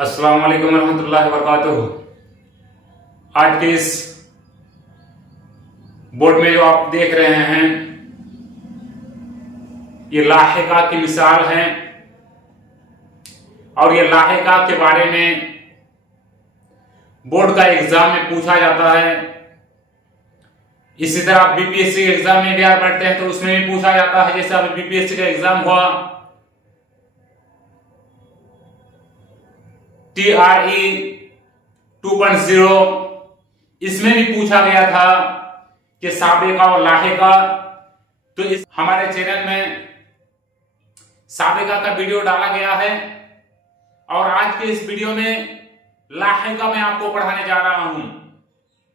अस्सलाम वालेकुम रहमतुल्लाहि व बरकातुहू। आज के इस बोर्ड में जो आप देख रहे हैं ये लाहिका की मिसाल है और ये लाहिका के बारे में बोर्ड का एग्जाम में पूछा जाता है। इसी तरह बीपीएससी के एग्जाम में भी आप बैठते हैं तो उसमें भी पूछा जाता है। जैसे अभी बीपीएससी का एग्जाम हुआ TRE 2.0, इसमें भी पूछा गया था कि साबिका और लाहिका। तो इस हमारे चैनल में साबिका का वीडियो डाला गया है और आज के इस वीडियो में लाहिका मैं आपको पढ़ाने जा रहा हूं।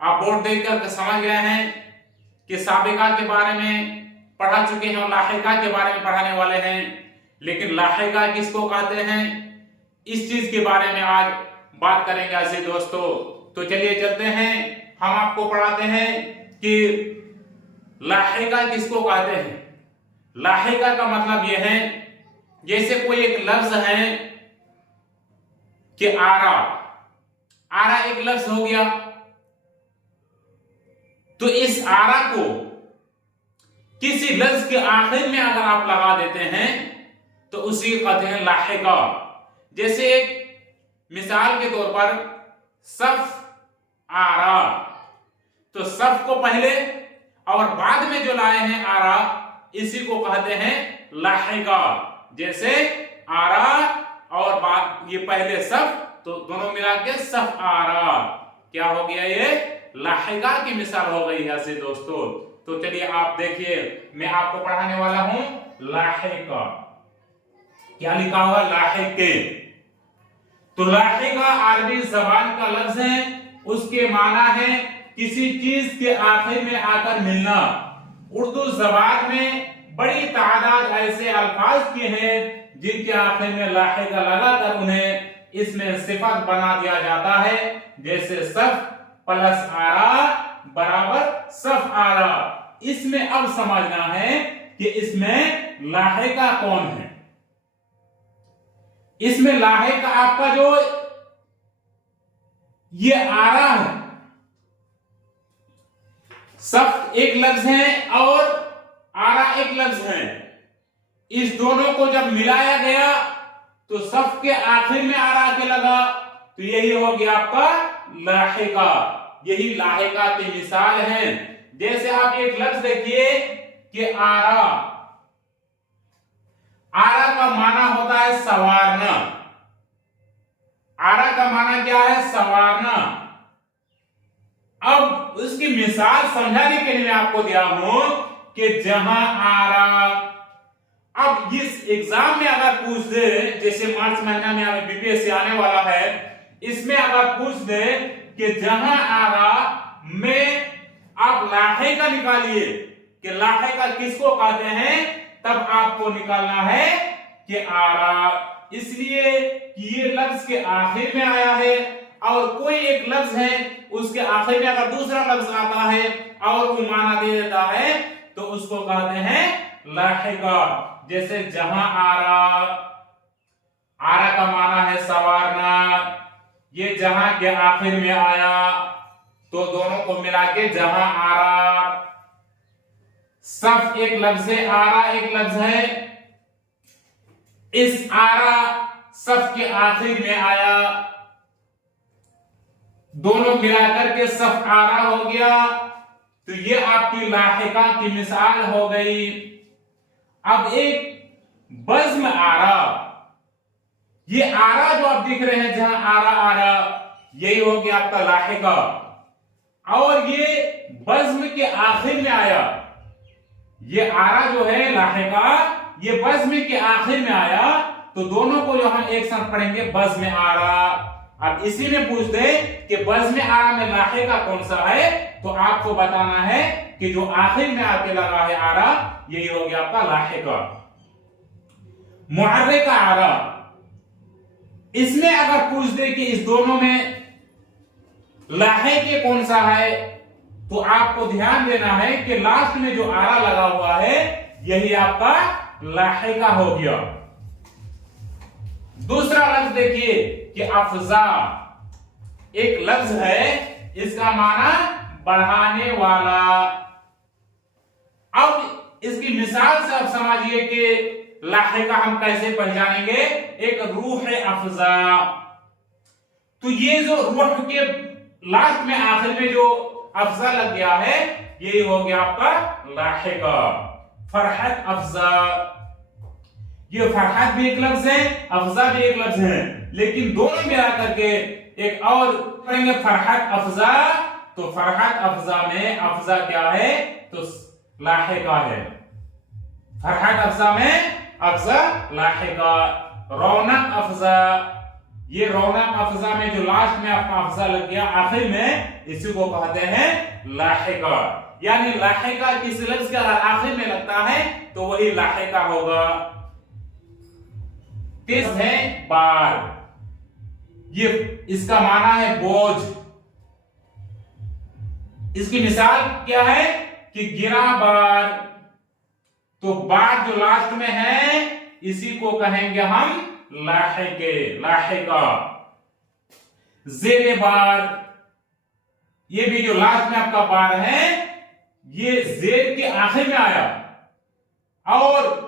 आप बोर्ड देखकर समझ गए हैं कि साबिका के बारे में पढ़ा चुके हैं और लाहिका के बारे में पढ़ाने वाले हैं, लेकिन लाहिका किसको कहते हैं इस चीज के बारे में आज बात करेंगे ऐसे दोस्तों। तो चलिए चलते हैं, हम आपको पढ़ाते हैं कि लाहिका किसको कहते हैं। लाहिका का मतलब यह है, जैसे कोई एक लफ्ज है कि आरा, आरा एक लफ्ज हो गया, तो इस आरा को किसी लफ्ज के आखिर में अगर आप लगा देते हैं तो उसी कहते हैं लाहिका। जैसे एक मिसाल के तौर पर सफ आरा, तो सफ को पहले और बाद में जो लाए हैं आरा, इसी को कहते हैं लाहिका। जैसे आरा और बाद ये पहले सफ, तो दोनों मिला के सफ आरा, क्या हो गया ये लाहिका की मिसाल हो गई है ऐसे दोस्तों। तो चलिए आप देखिए, मैं आपको पढ़ाने वाला हूं लाहिका। क्या लिखा हुआ लाहिके। तो लाहिका अरबी जबान का लफ्ज है, उसके माना है किसी चीज के आखिर में आकर मिलना। उर्दू जबान में बड़ी तादाद ऐसे अल्फाज के हैं जिनके आखिर में लाहिका लगाकर उन्हें इसमें सिफत बना दिया जाता है। जैसे सफ प्लस आरा बराबर सफ आरा। इसमें अब समझना है कि इसमें लाहिका कौन है। इसमें लाहिका आपका जो ये आरा है, सफ एक लफ्ज है और आरा एक लफ्ज है। इस दोनों को जब मिलाया गया तो सफ के आखिर में आरा के लगा, तो यही हो गया आपका लाहिका। यही लाहिका की मिसाल है। जैसे आप एक लफ्ज देखिए कि आरा, आरा का माना होता है संवारना। आरा का माना क्या है? संवारना। अब उसकी मिसाल समझाने के लिए मैं आपको दिया हूं कि जहां आरा, अब इस एग्जाम में अगर पूछ दे, जैसे मार्च महीना में हमें बीपीएससी आने वाला है, इसमें अगर पूछ दे कि जहां आरा में आप लाहिका निकालिए कि लाहिका किसको कहते हैं, तब आपको निकालना है कि आरा। इसलिए कि ये लफ्ज के आखिर में आया है और कोई एक लफ्ज है उसके आखिर में अगर दूसरा लफ्ज आता है और वो माना दे देता है तो उसको कहते हैं लाहिका। जैसे जहां आरा, आरा का माना है संवारना, ये जहां के आखिर में आया तो दोनों को मिला के जहां आरा। सफ एक लफ्ज है, आरा एक लफ्ज है। इस आरा सफ के आखिर में आया, दोनों मिलाकर के सफ आरा हो गया, तो ये आपकी लाहिका की मिसाल हो गई। अब एक बज्म आरा, ये आरा जो आप देख रहे हैं जहां आरा आरा, यही हो गया आपका लाहिका। और ये बज्म के आखिर में आया, ये आरा जो है लाहिका, ये बज्म के आखिर में आया, तो दोनों को जो हम एक साथ पढ़ेंगे बज्म आरा। अब इसी में पूछ दे कि बज्म आरा में लाहिका कौन सा है, तो आपको बताना है कि जो आखिर में आके लगा है आरा, यही हो गया आपका लाहिका। मुहर्रिका आरा, इसमें अगर पूछ दे कि इस दोनों में लाहिके कौन सा है, तो आपको ध्यान देना है कि लास्ट में जो आरा लगा हुआ है यही आपका लाहिका हो गया। दूसरा लफ्ज देखिए कि अफजा एक लफ्ज है, इसका माना बढ़ाने वाला। अब इसकी मिसाल से आप समझिए कि लाहिका हम कैसे पहचानेंगे। एक रूह अफजा, तो ये जो रूह के लास्ट में आखिर में जो अफजा लग गया है, यही हो गया आपका लाहिका। फरहत अफजा, ये फरहत भी एक लफ्ज है, अफजा भी एक लफ्ज है, लेकिन दोनों मिला करके एक और पढ़ेंगे फरहत अफजा। तो फरहत अफजा में अफजा क्या है, तो लाहिका है। फरहत अफजा में अफजा लाहिका। रौनक अफजा, ये रौनक अफजा में जो लास्ट में आपका अफजा लग गया आखिर में, इसी को कहते हैं लाहिका। यानी लाहिका किसी लफ्ज के आखिर में लगता है तो वही लाहिका होगा। किस है बार, ये इसका माना है बोझ। इसकी मिसाल क्या है कि गिरा बार, तो बार जो लास्ट में है इसी को कहेंगे हम लाहिके, लाहिका। जेरे बार, ये भी जो लास्ट में आपका बार है, ये जेर के आखिर में आया और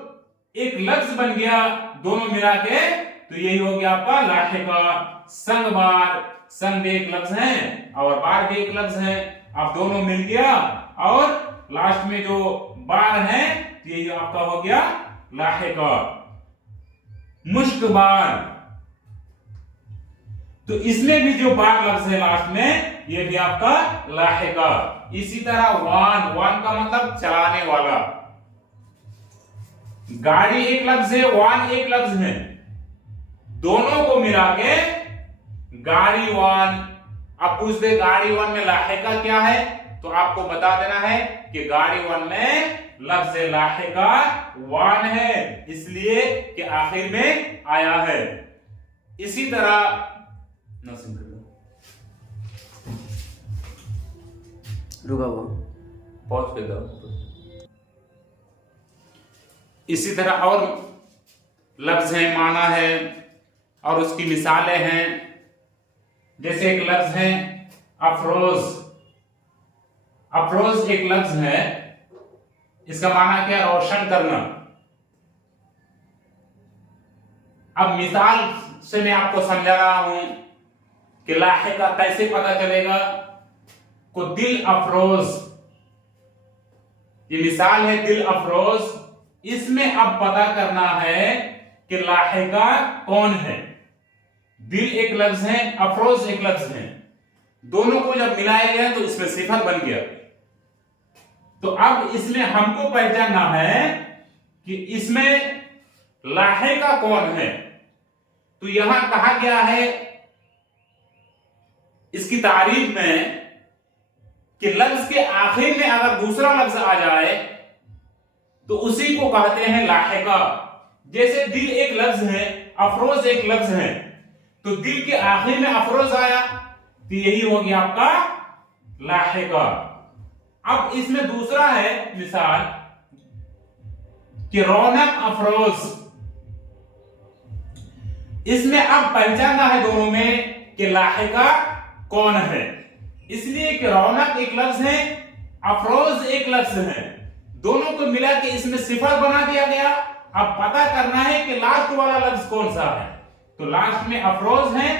एक लफ्ज बन गया दोनों मिला के, तो यही हो गया आपका लाहिका। संग बार, संग भी एक लफ्ज है और बार भी एक लफ्ज है, अब दोनों मिल गया और लास्ट में जो बार है तो यही आपका हो गया लाहिका। मुश्क बार, तो इसमें भी जो बार लफ्ज है लास्ट में, ये भी आपका लाहिका। इसी तरह वान, वान का मतलब चलाने वाला। गाड़ी एक लफ्ज है, वान एक लफ्ज है, दोनों को मिला के गाड़ी वान। अब पूछते गाड़ी वन में लाहिका क्या है, तो आपको बता देना है कि गाड़ी वन में लफ्ज लाहिका वान है, इसलिए कि आखिर में आया है। इसी तरह रुका हुआ पहुंच पे दो। इसी तरह और लफ्ज है, माना है और उसकी मिसालें हैं। जैसे एक लफ्ज है अफरोज, अफरोज एक लफ्ज है, इसका माना क्या, रोशन करना। अब मिसाल से मैं आपको समझा रहा हूं कि लाहिका कैसे पता चलेगा। को दिल अफरोज, ये मिसाल है दिल अफरोज, इसमें अब पता करना है कि लाहिका कौन है। दिल एक लफ्ज है, अफरोज एक लफ्ज है, दोनों को जब मिलाया गया तो इसमें सिफत बन गया। तो अब इसमें हमको पहचानना है कि इसमें लाहिका कौन है। तो यहां कहा गया है इसकी तारीफ में कि लफ्ज के आखिर में अगर दूसरा लफ्ज आ जाए तो उसी को कहते हैं लाहिका। जैसे दिल एक लफ्ज है, अफरोज एक लफ्ज है, तो दिल के आखिर में अफरोज आया तो यही हो गया आपका लाहिका। अब इसमें दूसरा है मिसाल कि रौनक अफरोज, इसमें अब पहचानना है दोनों में कि लाहिका कौन है। इसलिए कि रौनक एक लफ्ज है, अफरोज एक लफ्ज है, दोनों को मिला के इसमें सिफत बना दिया गया। अब पता करना है कि लास्ट वाला लफ्ज कौन सा है, तो लास्ट में अफरोज है,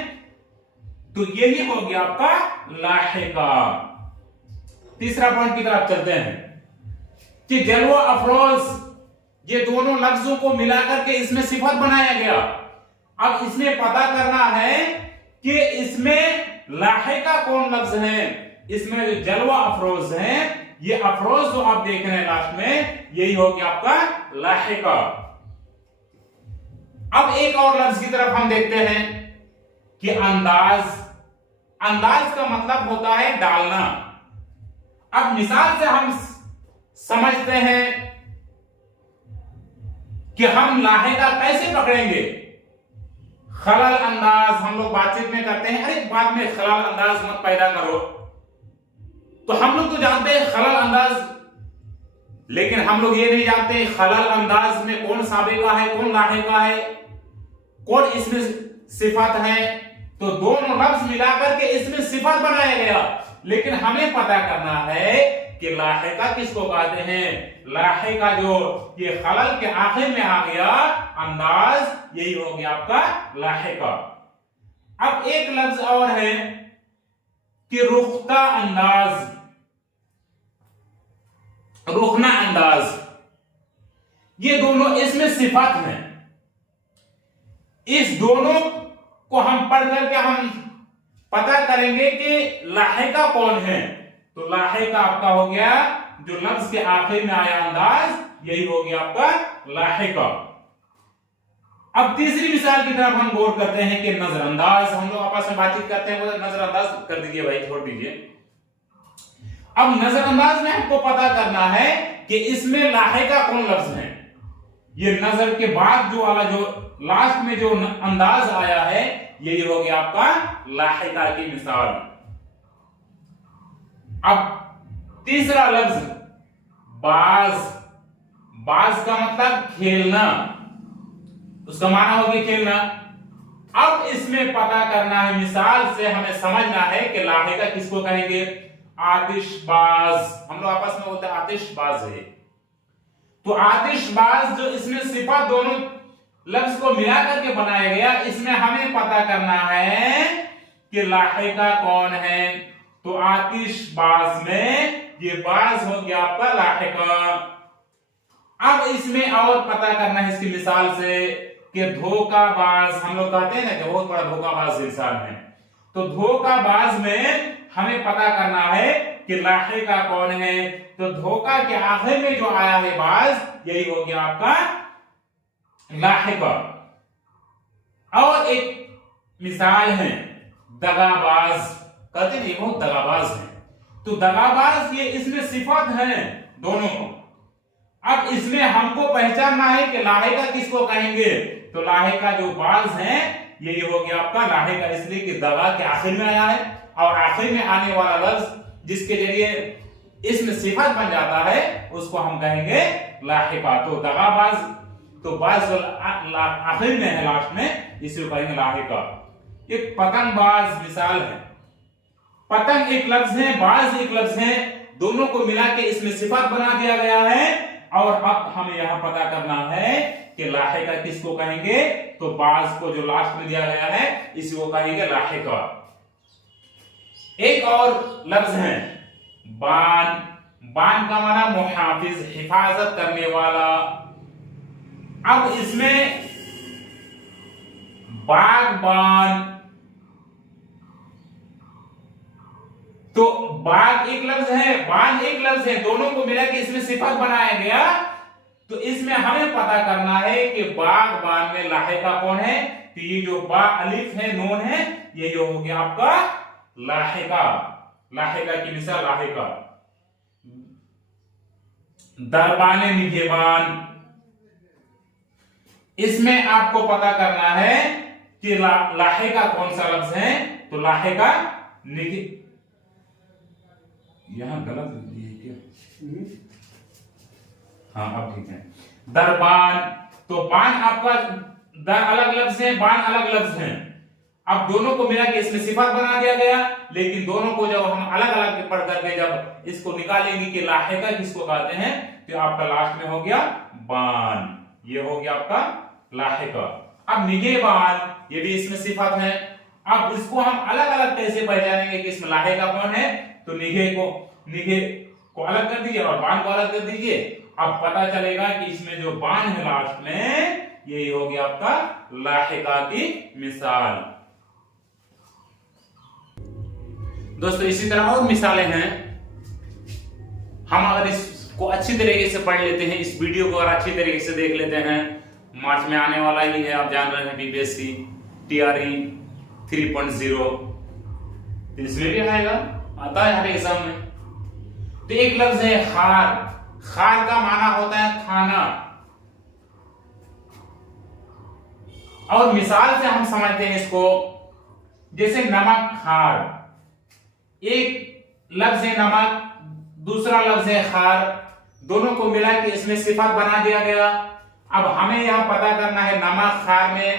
तो यही हो गया आपका लाहिका। तीसरा पॉइंट की तरफ चलते हैं कि जलवा अफरोज, ये दोनों लफ्जों को मिलाकर के इसमें सिफत बनाया गया। अब इसमें पता करना है कि इसमें लाहिका कौन लफ्ज है। इसमें जो जलवा अफरोज है, ये अफरोज जो आप देख रहे हैं लास्ट में, यही हो गया आपका लाहिका। अब एक और लफ्ज की तरफ हम देखते हैं कि अंदाज। अंदाज का मतलब होता है डालना। अब मिसाल से हम समझते हैं कि हम लाहिका कैसे पकड़ेंगे। खलल अंदाज, हम लोग बातचीत में करते हैं, अरे बात में खलल अंदाज मत पैदा करो, तो हम लोग तो जानते हैं खलल अंदाज, लेकिन हम लोग ये नहीं जानते खलल अंदाज में कौन साबिका है, कौन लाहिका है, कौन इसमें सिफत है। तो दोनों लफ्ज मिलाकर के इसमें सिफत बनाया गया, लेकिन हमें पता करना है कि लाहिका किसको कहते हैं। लाहिका जो ये खलल के आखिर में आ गया अंदाज, यही हो गया आपका लाहिका। अब एक लफ्ज और है कि रुख्ता अंदाज, रुखना अंदाज, ये दोनों इसमें सिफत हैं। इस दोनों को हम पढ़ करके हम पता करेंगे कि लाहिका कौन है। तो लाहिका आपका हो गया जो लफ्ज के आखिर में आया अंदाज, यही हो गया आपका लाहिका। अब तीसरी मिसाल की तरफ हम गौर करते हैं कि नजरअंदाज। हम लोग आपस में बातचीत करते हैं, वो नजरअंदाज कर दीजिए भाई, छोड़ दीजिए। अब नजरअंदाज में हमको पता करना है कि इसमें लाहिका कौन लफ्ज है। ये नजर के बाद जो वाला जो लास्ट में जो अंदाज आया है, यही हो गया आपका लाहिका की मिसाल। अब तीसरा लफ्ज बाज। बाज का मतलब खेलना, उसका माना हो गया खेलना। अब इसमें पता करना है, मिसाल से हमें समझना है कि लाहिका किसको कहेंगे। आतिशबाज, हम लोग आपस में बोलते हैं आतिशबाज है। तो आतिशबाज जो इसमें सिफत दोनों लफ्ज को मिला करके बनाया गया, इसमें हमें पता करना है कि लाहिका कौन है। तो आतिशबाज में ये बाज हो गया आपका लाहिका। अब इसमें और पता करना है इसकी मिसाल से कि धोखाबाज, हम लोग कहते हैं ना कि बहुत बड़ा धोखाबाज इंसान है। तो धोखाबाज में हमें पता करना है कि लाहिका कौन है। तो धोखा के आखिर में जो आया है बाज, यही हो गया आपका लाहिका। और एक मिसाल है दगाबाज, कहते हैं ये बहुत दगाबाज है। तो दगाबाज ये इसमें सिफत है दोनों। अब इसमें हमको पहचानना है कि लाहिका किसको कहेंगे। तो लाहिका जो बाज है, यही हो गया आपका लाहिका, इसलिए कि दगा के आखिर में आया है, और आखिर में आने वाला लफ्ज जिसके जरिए इसमें सिफत बन जाता है, उसको हम कहेंगे लाहिका। तो दगाबाज, तो बाज आखिर में है, लास्ट में, इसी को कहेंगे लाहिका। एक पतंगबाज मिसाल है। पतंग एक लफ्ज है, बाज एक लफ्ज है, दोनों को मिला के इसमें सिफत बना दिया गया है। और अब हमें यहां पता करना है कि लाहिका किसको कहेंगे। तो बाज को जो लास्ट में दिया गया है, इसी को कहेंगे लाहिका। एक और लफ्ज है बान। बान का माना मुहाफिज, हिफाजत करने वाला। अब इसमें बागबान, तो बाग एक लफ्ज है, बान एक लफ्ज है, दोनों को मिला के इसमें सिफत बनाया गया। तो इसमें हमें पता करना है कि बागबान में लाहिका कौन है। तो ये जो बा अलिफ है, नून है, ये जो हो गया आपका लाहिका। लाहिका की मिसाल लाहिका। दरबाने निगहबान, इसमें आपको पता करना है कि लाहिका कौन सा लफ्ज है। तो लाहिका यहां गलत है क्या? हाँ अब ठीक है। दरबान, तो बान आपका दर अलग लफ्ज है, बान अलग लफ्ज है। अब दोनों को मिला के इसमें सिफत बना दिया गया, लेकिन दोनों को जब हम अलग अलग पढ़ करके जब इसको निकालेंगे कि लाहिका किसको कहते हैं, तो आपका लास्ट में हो गया बान, ये हो गया आपका लाहिका। अब निगहबान, ये भी इसमें सिफत है। अब इसको हम अलग अलग कैसे पहचानेंगे कि इसमें लाहिका कौन है। तो निगह को अलग कर दीजिए और बान को अलग कर दीजिए। अब पता चलेगा कि इसमें जो बान है लास्ट में, यही हो गया आपका लाहिका की मिसाल। दोस्तों इसी तरह और मिसालें हैं। हम अगर इसको अच्छी तरीके से पढ़ लेते हैं, इस वीडियो को अगर अच्छी तरीके से देख लेते हैं, मार्च में आने वाला ही है, आप जान रहे हैं बीपीएससी टीआरई 3.0, इसमें भी आएगा, आता है हर एग्जाम में। तो एक लफ्ज है खार। खार का माना होता है खाना। और मिसाल से हम समझते हैं इसको, जैसे नमक खार। एक लफ्ज है नमक, दूसरा लफ्ज है खार, दोनों को मिला के इसमें सिफत बना दिया गया। अब हमें यह पता करना है नमक खार में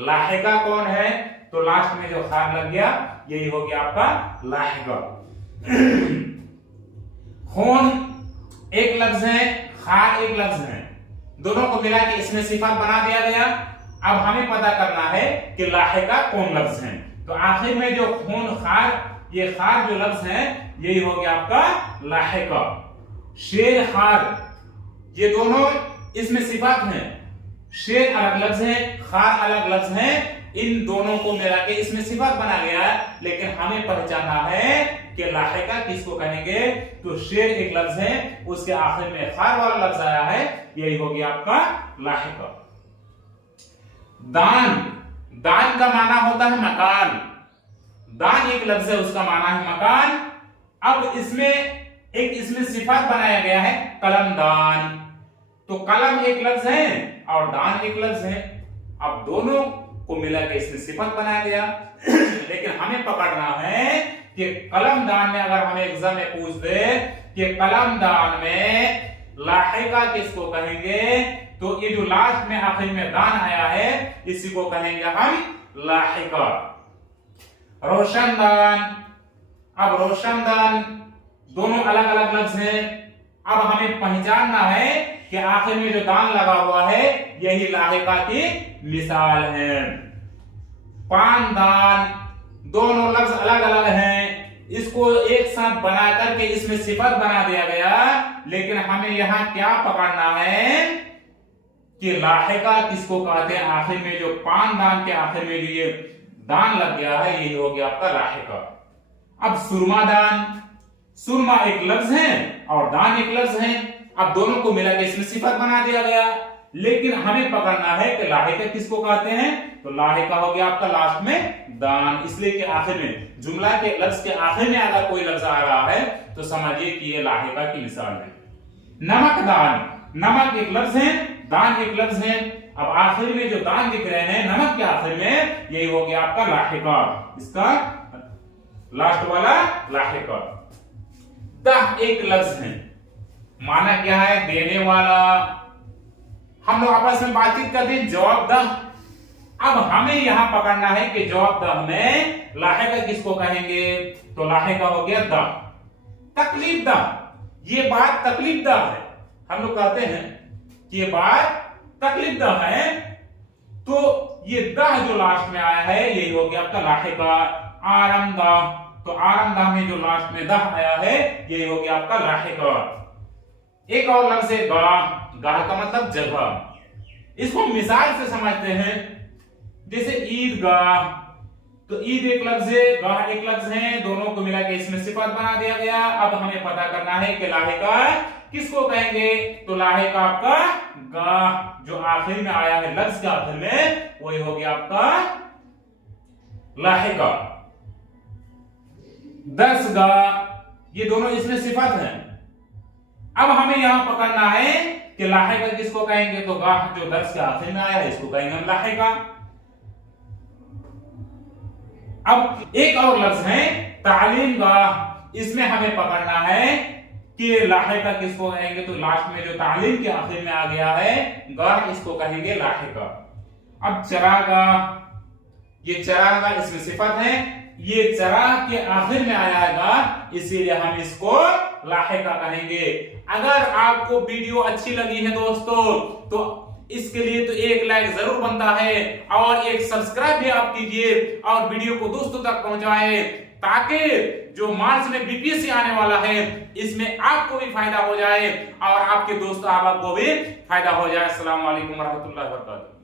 लाहिका कौन है। तो लास्ट में जो खार लग गया यही हो गया आपका लाहिका। खून एक लफ्ज है, खार एक लफ्ज है, दोनों को मिला के इसमें सिफत बना दिया गया। अब हमें पता करना है कि लाहिका कौन लफ्ज है। तो आखिर में जो खून, खार, ये खार जो लफ्ज है यही हो गया आपका लाहिका। शेर, खार ये दोनों इसमें सिफत हैं। शेर अलग लफ्ज है, खार अलग लफ्ज है, इन दोनों को मिला के इसमें सिफत बना गया। लेकिन हमें पहचाना है कि लाहिका किसको कहेंगे। तो शेर एक लफ्ज है, उसके आखिर में खार वाला लफ्ज आया है, यही हो गया आपका लाहिका। दान, दान का माना होता है मकान। दान एक लफ्ज है, उसका माना है मकान। अब इसमें सिफत बनाया गया है कलमदान। तो कलम एक लफ्ज है और दान एक लफ्ज है। अब दोनों को मिला के इसमें सिफत बनाया गया। लेकिन हमें पकड़ना है कि कलमदान में, अगर हमें एग्जाम में पूछ दे कि कलमदान में लाहिका किसको कहेंगे, तो ये जो लास्ट में आखिर में दान आया है इसी को कहेंगे हम लाहिका। रोशनदान, अब रोशनदान दोनों अलग अलग लफ्ज हैं। अब हमें पहचानना है कि आखिर में जो दान लगा हुआ है यही लाहिका की मिसाल है। पानदान, दोनों लफ्ज अलग अलग हैं, इसको एक साथ बना करके इसमें सिफत बना दिया गया। लेकिन हमें यहां क्या पकड़ना है कि लाहिका किसको कहते हैं। आखिर में जो पानदान के आखिर में जो ये दान लग गया है यही हो गया आपका लाहिका। अब सुरमादान, सुरमा एक लफ्ज है और दान एक लफ्ज है। अब दोनों को मिला के इसमें सिफत बना दिया गया। लेकिन हमें पकड़ना है कि लाहिका किसको कहते हैं। तो लाहिका हो गया आपका लास्ट में दान, इसलिए कि आखिर में जुमला के लफ्ज के आखिर में अगर कोई लफ्ज आ रहा है तो समझिए कि ये लाहिका की मिसाल है। नमकदान, नमक एक लफ्ज है, दान एक लफ्ज है। अब आखिर में जो दान दिख रहे हैं नमक के आखिर में, यही हो गया आपका लाहिका, इसका लास्ट वाला लाहिका। दह एक लफ्ज है, माना क्या है, देने वाला। हम लोग आपस में बातचीत करते हैं जवाब दह। अब हमें यहां पकड़ना है कि जवाब दह में लाहिका किसको कहेंगे। तो लाहिका हो गया दह। तकलीफ दह, ये बात तकलीफ दह है। हम लोग कहते हैं कि ये बात तकलीफ दह है, तो ये दह जो लास्ट में आया है यही हो गया आपका लाहिका। आरामदाह, तो आरामदाह में जो लास्ट में दह आया है यही हो गया आपका लाहिका। एक और लफ्ज है गाह, गाह का मतलब जगह। इसको मिसाल से समझते हैं, जैसे ईदगाह, तो ईद एक लफ्ज है, गाह एक लफ्ज है, दोनों को मिला के इसमें सिफत बना दिया गया। अब हमें पता करना है कि लाहिका किसको कहेंगे। तो लाहिका आपका गाह जो आखिर में आया है लफ्ज के आखिर में, वही हो गया आपका लाहिका। दरसगाह, ये दोनों इसमें सिफत हैं। अब हमें यहां पकड़ना है कि लाहिका किसको कहेंगे। तो गाह जो दर्स के आखिर में आया है इसको कहेंगे हम लाहिका। अब एक और लफ्ज है तालीम गाह, इसमें हमें पकड़ना है कि लाहिका किसको कहेंगे। तो लास्ट में जो तालीम के आखिर में आ गया है गाह, इसको कहेंगे लाहिका। अब चरागाह, ये चरागाह इसमें सिफत है, ये चराग के आखिर में आया है, इसीलिए हम इसको लाहिका कहेंगे। अगर आपको वीडियो अच्छी लगी है दोस्तों, तो इसके लिए तो एक लाइक जरूर बनता है और एक सब्सक्राइब भी आप कीजिए और वीडियो को दोस्तों तक पहुंचाए, ताकि जो मार्च में बीपीएससी आने वाला है इसमें आपको भी फायदा हो जाए और आपके दोस्त अहबाब को भी फायदा हो जाए। अस्सलाम वालेकुम रहमतुल्लाहि व बरकातहू।